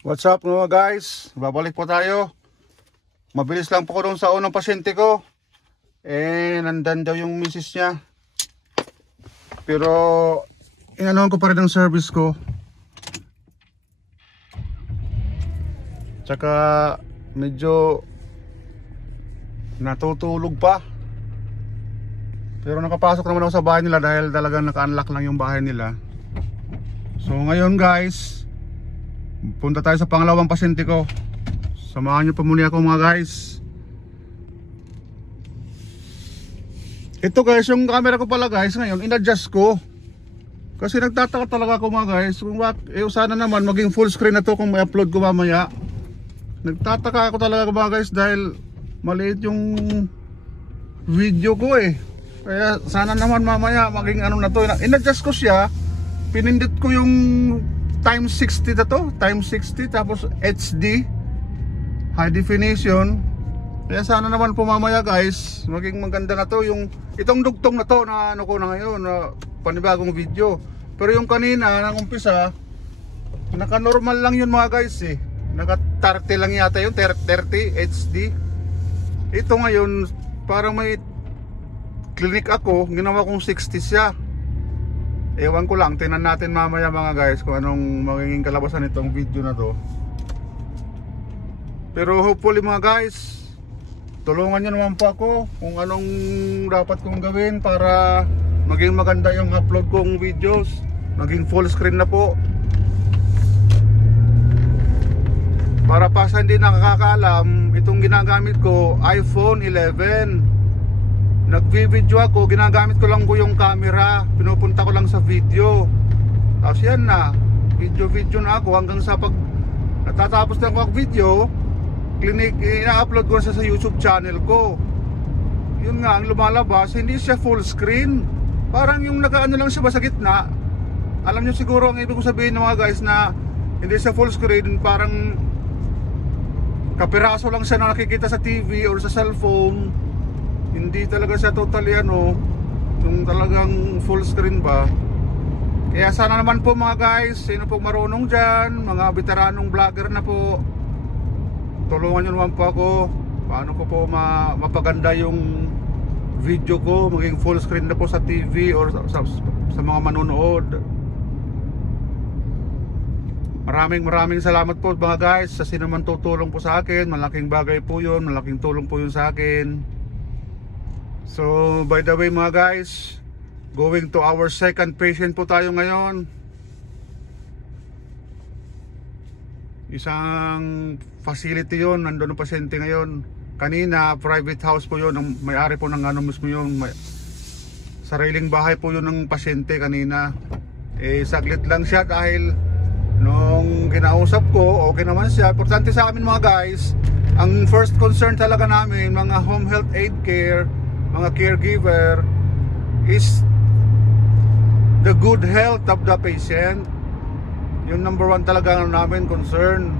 What's up mga guys? Babalik po tayo. Mabilis lang po ko doon sa unang pasyente ko. Nandan daw yung misis niya. Pero inanuhan ko pa rin ang service ko. Tsaka medyo natutulog pa. Pero nakapasok naman ako sa bahay nila dahil talagang naka-unlock lang yung bahay nila. So ngayon guys, punta tayo sa pangalawang pasyente ko. Samahan nyo pa muna ako mga guys. Ito guys, yung camera ko pala guys, ngayon in-adjust ko. Kasi nagtataka talaga ako mga guys kung sana naman maging full screen na to kung may upload ko mamaya. Nagtataka ako talaga mga guys dahil maliit yung video ko eh. Kaya sana naman mamaya maging ano na to. In-adjust ko siya. Pinindot ko yung times 60 na to, times 60 tapos HD high definition. Kaya sana naman po mamaya guys maging maganda na to yung itong dugtong na to na ano ko na ngayon na panibagong video. Pero yung kanina nang umpisa naka normal lang yun mga guys eh. Naka 30 lang yata yun, 30 HD. Ito ngayon parang may clinic ako, ginawa kong 60 siya. Ewan ko lang, tingnan natin mamaya mga guys kung anong magiging kalabasan nitong video na to. Pero hopefully mga guys, tulungan nyo naman po ako kung anong dapat kong gawin para maging maganda yung upload kong videos. Maging full screen na po. Para pa sa hindi nakakaalam, itong ginagamit ko iPhone 11. Nagvi-video ako, ginagamit ko lang yung camera, pinupunta ko lang sa video. Tapos yan na, video na ako hanggang sa pag natatapos na ako ang video, ina-upload ko sa YouTube channel ko. Yun nga, ang lumalabas, hindi siya full screen. Parang yung nakaano lang siya ba sa gitna. Alam nyo siguro ang ibig ko sabihin ng mga guys na hindi siya full screen, parang kapiraso lang siya na nakikita sa TV or sa cellphone. Hindi talaga siya totally ano, yung talagang full screen ba. Kaya sana naman po mga guys, sino po marunong dyan, mga veteranong vlogger na po, tulungan nyo naman po ako. Paano ko po mapaganda yung video ko, maging full screen na po sa TV or sa mga manonood. Maraming salamat po mga guys sa sino man tutulong po sa akin. Malaking bagay po yun, malaking tulong po yun sa akin. So by the way mga guys, going to our second patient po tayo ngayon. Isang facility yon, nandun ang pasyente ngayon. Kanina private house po yon, may-ari po ng ano mismo yun, sariling bahay po yun ng pasyente kanina. Saglit lang siya dahil nung kinausap ko, okay naman siya. Importante sa amin mga guys, ang first concern talaga namin, mga home health aid care, mga caregiver, is the good health of the patient. Yung number one talaga namin concern.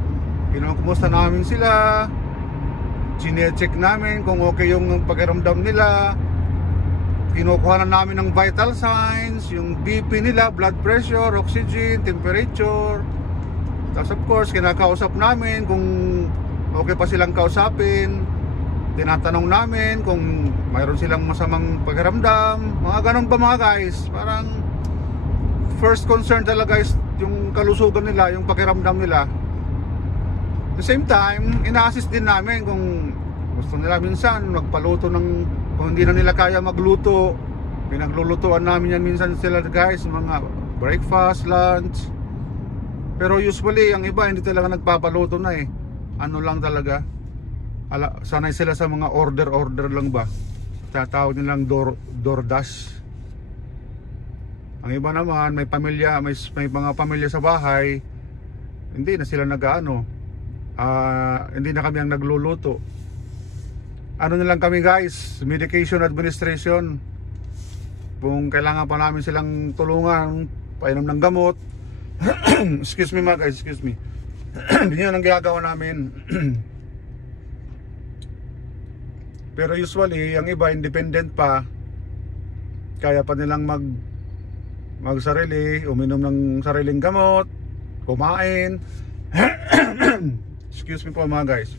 Kumusta namin sila, chine-check namin kung okay yung pakiramdam nila, kinukuha na namin ng vital signs, yung BP nila, blood pressure, oxygen, temperature. Tapos of course kinakausap namin kung okay pa silang kausapin. Tinatanong namin kung mayroon silang masamang pakiramdam, mga ganun ba mga guys. Parang first concern talaga is yung kalusugan nila, yung pakiramdam nila. At the same time, ina-assist din namin kung gusto nila minsan magpaluto ng, kung hindi na nila kaya magluto, pinaglulutuan namin yan minsan sila guys, mga breakfast, lunch. Pero usually ang iba hindi talaga nagpapaluto na eh. Ano lang talaga, sanay sila sa mga order lang ba, tatawag nilang DoorDash. Ang iba naman may pamilya, may mga pamilya sa bahay, hindi na sila nag-ano, hindi na kami ang nagluluto. Ano na lang kami guys, medication administration. Kung kailangan pa namin silang tulungan, painom ng gamot. Excuse me mga guys, excuse me. Yun ang ginagawa namin. Pero usually, ang iba independent pa, kaya pa nilang magsarili, uminom ng sariling gamot, kumain. Excuse me po mga guys.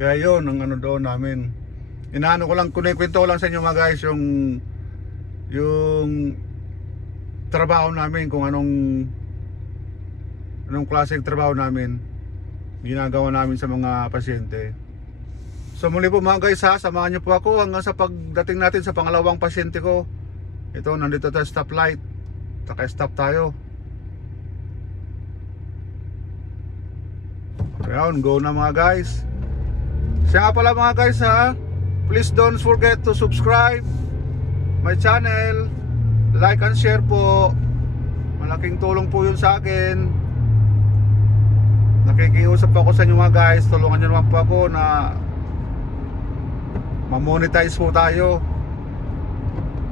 Kaya yun ang ano doon namin. Inaano ko lang, kunikwento ko lang sa inyo mga guys yung trabaho namin, kung anong klaseng trabaho namin ginagawa namin sa mga pasyente. So muli po mga guys ha, samahan niyo po ako hanggang sa pagdating natin sa pangalawang pasyente ko. Ito, nandito tayo sa stoplight. Naka-stop tayo. Ayan, go na mga guys. Siya nga pala mga guys ha, please don't forget to subscribe my channel, like and share po. Malaking tulong po yun sa akin. Nakikiusap ako sa inyo mga guys, tulungan nyo naman po ako na ma-monetize po tayo.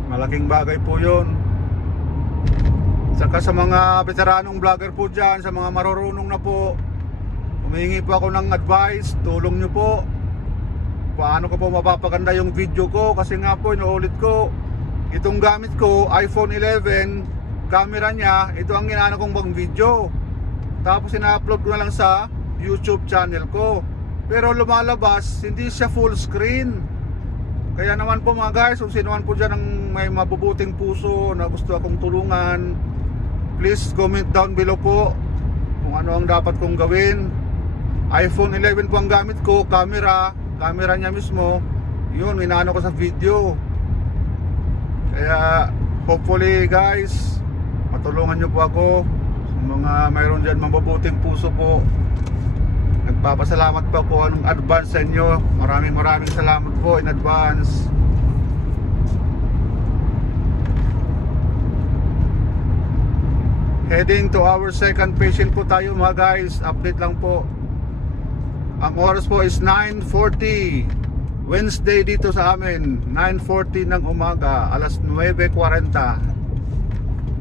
Malaking bagay po yun. Saka sa mga veteranong vlogger po dyan, sa mga marurunong na po, humihingi po ako ng advice, tulong nyo po. Paano ko po mapapaganda yung video ko? Kasi nga po, inuulit ko, itong gamit ko, iPhone 11, camera niya, ito ang ginano kong bang video. Tapos ina-upload ko na lang sa YouTube channel ko. Pero lumalabas, hindi siya full screen. Kaya naman po mga guys, kung sino man po dyan ang may mabubuting puso na gusto akong tulungan, please comment down below po kung ano ang dapat kong gawin. iPhone 11 po ang gamit ko, camera niya mismo, yun, inaano ko sa video. Kaya hopefully guys, matulungan nyo po ako. Sa mga mayroon dyan mabubuting puso po, nagpapasalamat po ako anong advance sa inyo. Maraming salamat po in advance. Heading to our second patient po tayo mga guys. Update lang po. Ang oras po is 9:40 Wednesday dito sa amin, 9:40 ng umaga, alas 9:40.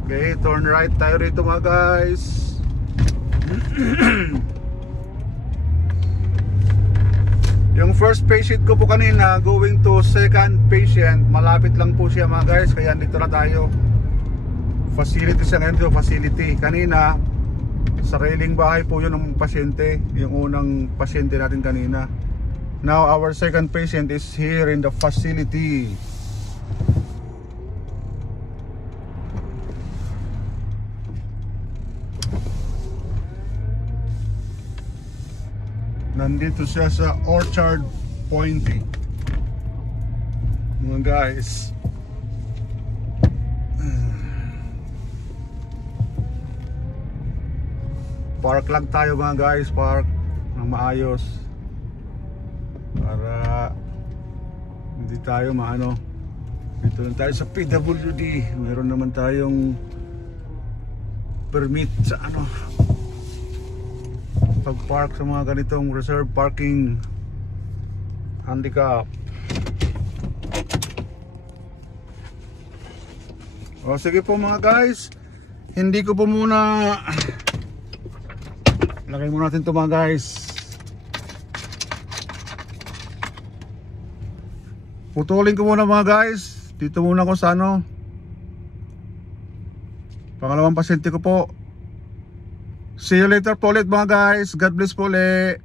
Okay, turn right tayo rito mga guys. Yung first patient ko po kanina, going to second patient, malapit lang po siya mga guys, kaya dito na tayo. Facility siya ngayon dito, facility. Kanina sariling bahay po yun ng pasyente, yung unang pasyente natin kanina. Now our second patient is here in the facility. Nandito siya sa Orchard Pointe mga guys. Park lang tayo mga guys, park ng maayos para hindi tayo maano. Dito lang tayo sa PWD, meron naman tayong permit sa ano, pag-park sa mga ganitong reserve parking handicap. O sige po mga guys, hindi ko po muna lagay muna natin ito mga guys. Putulin ko muna mga guys. Dito muna ako sa ano, pangalawang pasyente ko po. See you later po ulit mga guys. God bless po ulit.